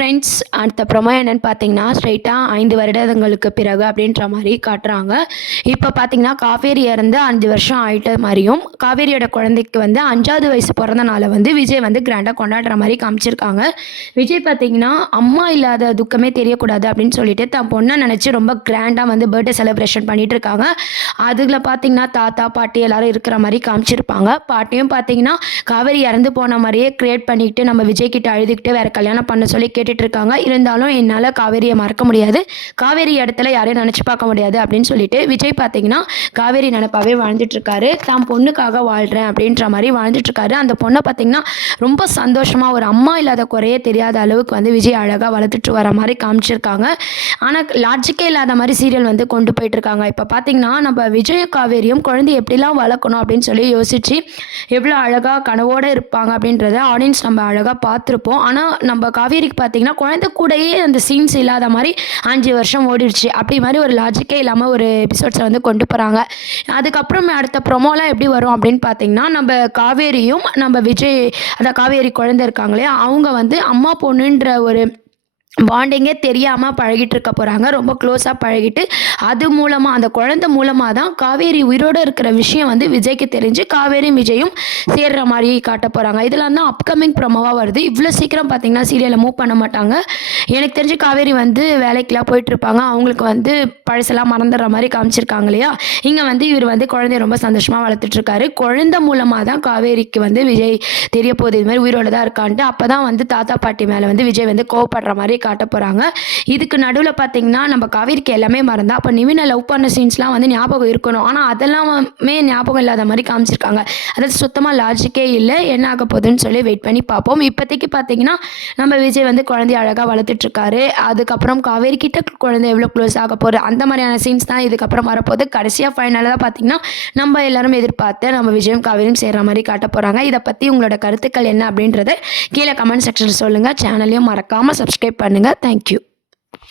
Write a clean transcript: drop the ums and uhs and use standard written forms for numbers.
Friends அடுத்த promo என்னன்னு பார்த்தீங்கன்னா ஸ்ட்ரைட்டாக 5 வருடங்களுக்கு பிறகு அப்படின்ற மாதிரி காட்டுறாங்க. இப்போ பார்த்தீங்கன்னா காவேரி இறந்து 5 வருஷம் ஆயிட்ட மாதிரியும் காவேரியோட குழந்தைக்கு வந்து 5வது வயசு பிறந்த நாளை வந்து விஜய் வந்து கிராண்டாக கொண்டாடுற மாதிரி காமிச்சிருக்காங்க. விஜய் பார்த்தீங்கன்னா அம்மா இல்லாத துக்கமே தெரியக்கூடாது அப்படின்னு சொல்லிட்டு தன் பொண்ணை நினச்சி ரொம்ப கிராண்டாக வந்து பர்த்டே செலிப்ரேஷன் பண்ணிட்டு இருக்காங்க. அதில் பார்த்தீங்கன்னா தாத்தா பாட்டி எல்லாரும் இருக்கிற மாதிரி காமிச்சிருப்பாங்க. பாட்டியும் பார்த்தீங்கன்னா காவேரி இறந்து போன மாதிரியே கிரியேட் பண்ணிக்கிட்டு நம்ம விஜய் கிட்ட அழுதுகிட்டு வேற கல்யாணம் பண்ண சொல்லி கேட்டுட்டு இருக்காங்க. இருந்தாலும் என்னால் காவேரியை மறக்க முடியாது, காவேரி இடத்துல யாரையும் நினச்சி பார்க்க முடியாது அப்படின்னு சொல்லிட்டு விஜய் பார்த்தீங்கன்னா காவேரி நினைப்பாவே வாழ்ந்துட்டு இருக்காரு. தான் பொண்ணுக்காக வாழ்கிறேன் அப்படின்ற மாதிரி வாழ்ந்துட்டு இருக்காரு. அந்த பொண்ணை பார்த்தீங்கன்னா ரொம்ப சந்தோஷமாக ஒரு அம்மா இல்லாத குறையே தெரியாத அளவுக்கு வந்து விஜய் அழகாக வளர்த்துட்டு வர மாதிரி காமிச்சிருக்காங்க. ஆனால் லாஜிக்கே இல்லாத மாதிரி சீரியல் வந்து கொண்டு போயிட்டு இருக்காங்க. இப்போ பார்த்தீங்கன்னா நம்ம விஜய் காவேரியும் குழந்தை எப்படிலாம் வளர்க்கணும் அப்படின்னு சொல்லி யோசிச்சு எவ்வளோ அழகாக கனவோடு இருப்பாங்க அப்படின்றத ஆடியன்ஸ் நம்ம அழகாக பார்த்துருப்போம். ஆனால் நம்ம காவேரிக்கு பார்த்தீங்கன்னா குழந்தை கூடயே அந்த சீன்ஸ் இல்லாத மாதிரி 5 வருஷம் ஓடிடுச்சு. அப்படி மாதிரி ஒரு லாஜிக்கே இல்லாமல் ஒரு எபிசோட்ஸை வந்து கொண்டு போகிறாங்க. அதுக்கப்புறம் அடுத்த ப்ரொமோலாம் எப்படி வரும் அப்படின்னு பார்த்தீங்கன்னா நம்ம காவேரியும் நம்ம விஜய் அந்த காவேரி குழந்தை இருக்காங்களே அவங்க வந்து அம்மா பொண்ணுன்ற ஒரு பாண்டிங்கே தெரியாமல் பழகிட்டு இருக்க போகிறாங்க. ரொம்ப க்ளோஸாக பழகிட்டு அது மூலமாக அந்த குழந்தை மூலமாக தான் காவேரி உயிரோடு இருக்கிற விஷயம் வந்து விஜய்க்கு தெரிஞ்சு காவேரி விஜயும் சேர்ற மாதிரி காட்ட போகிறாங்க. இதெல்லாம் தான் அப்கமிங் ப்ரொமோவாக வருது. இவ்வளோ சீக்கிரம் பார்த்தீங்கன்னா சீரியலில் மூவ் பண்ண மாட்டாங்க. எனக்கு தெரிஞ்சு காவேரி வந்து வேலைக்கெலாம் போயிட்டுருப்பாங்க. அவங்களுக்கு வந்து பழசெல்லாம் மறந்துடுற மாதிரி காமிச்சிருக்காங்க இல்லையா. இங்கே வந்து இவர் வந்து குழந்தைய ரொம்ப சந்தோஷமாக வளர்த்துட்ருக்காரு. குழந்தை மூலமாக தான் காவேரிக்கு வந்து விஜய் தெரிய போகுது இது மாதிரி உயிரோடு தான் இருக்கான்ட்டு. அப்போ தான் வந்து தாத்தா பாட்டி மேலே வந்து விஜய் வந்து கோவப்படுற மாதிரி காட்ட போகிறாங்க. இதுக்கு நடுவில் பார்த்தீங்கன்னா நம்ம காவேரிக்கு எல்லாமே மறந்தா அப்போ நிவினை லவ் பண்ண சீன்ஸ்லாம் வந்து ஞாபகம் இருக்கணும். ஆனால் அதெல்லாமே ஞாபகம் இல்லாத மாதிரி காமிச்சிருக்காங்க. அதாவது சுத்தமாக லாஜிக்கே இல்லை. என்ன ஆக போகுதுன்னு சொல்லி வெயிட் பண்ணி பார்ப்போம். இப்போதைக்கு பார்த்தீங்கன்னா நம்ம விஜய் வந்து குழந்தைய அழகாக வளர்த்துட்ருக்காரு. அதுக்கப்புறம் காவேரி கிட்ட குழந்தை எவ்வளோ க்ளோஸ் ஆக போகுது அந்த மாதிரியான சீன்ஸ் தான் இதுக்கப்புறம் வரப்போகுது. கடைசியாக ஃபைனலாக தான் பார்த்தீங்கன்னா நம்ம எல்லாரும் எதிர்பார்த்து நம்ம விஜயும் காவேரியும் சேர்கிற மாதிரி காட்ட போகிறாங்க. இதை பற்றி உங்களோட கருத்துக்கள் என்ன அப்படின்றத கீழே கமெண்ட் செக்ஷனில் சொல்லுங்கள். சேனலையும் மறக்காமல் சப்ஸ்கிரைப் பண்ணுங்கள். Thank you.